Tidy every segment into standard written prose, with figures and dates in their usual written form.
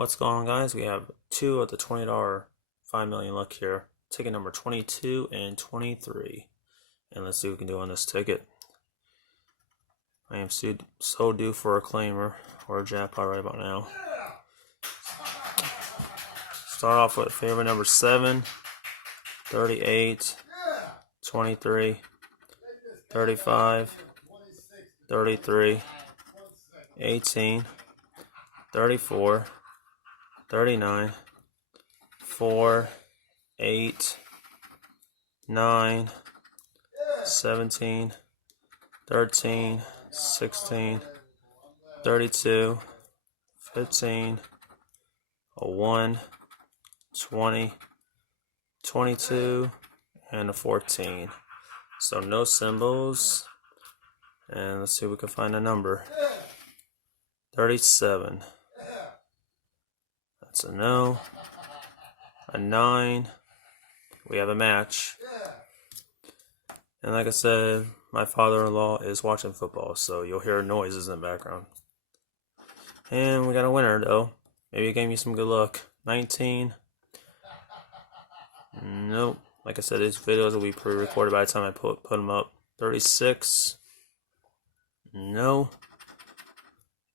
What's going on, guys? We have two of the $20 5 million luck here. Ticket number 22 and 23. And let's see what we can do on this ticket. I am so due for a claimer or a jackpot right about now. Start off with favorite number 7, 38, 23, 35, 33, 18, 34, 39, 4, 8, 9, 17, 13, 16, 32, 15, a 1, 20, 22, and a 14. So no symbols. And let's see if we can find a number. 37. That's a no. A 9. We have a match. And like I said, my father-in-law is watching football, so you'll hear noises in the background. And we got a winner, though. Maybe it gave me some good luck. 19. Nope. Like I said, these videos will be pre-recorded by the time I put them up. 36. No.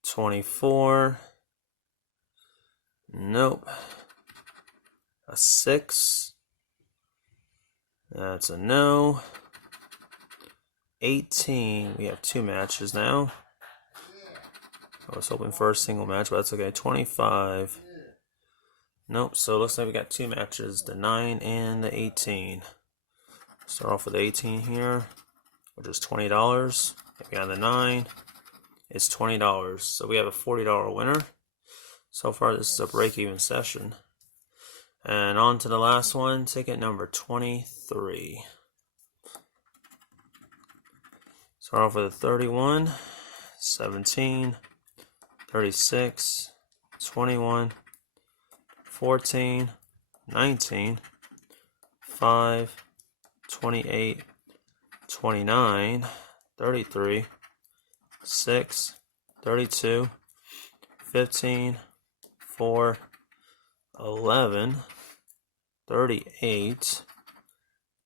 24. Nope. A 6. That's a no. 18. We have two matches now. I was hoping for a single match, but that's okay. 25. Nope. So it looks like we got two matches, the 9 and the 18. Start off with the 18 here, which is $20. If we got the 9, it's $20. So we have a $40 winner. So far, this is a break-even session. And on to the last one, ticket number 23. Start off with a 31, 17, 36, 21, 14, 19, 5, 28, 29, 33, 6, 32, 15, 4, 11, 38,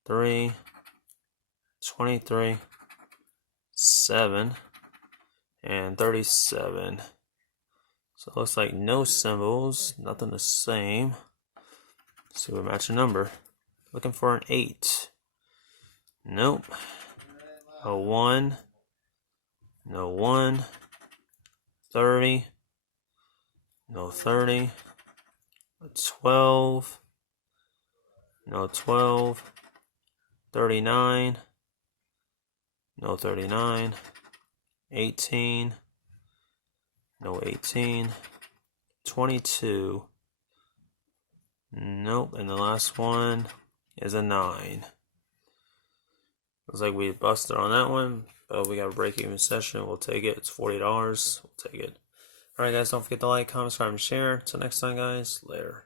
3, 23, 7, and 37. So it looks like no symbols, nothing the same. Let's see what match a number. Looking for an 8. Nope. A 1. No 1. 30. No 30. A 12. No 12. 39. No 39. 18. No 18. 22. Nope. And the last one is a 9. Looks like we busted on that one, but we got a break-even session. We'll take it. It's $40. We'll take it. Alright, guys, don't forget to like, comment, subscribe, and share. Until next time, guys. Later.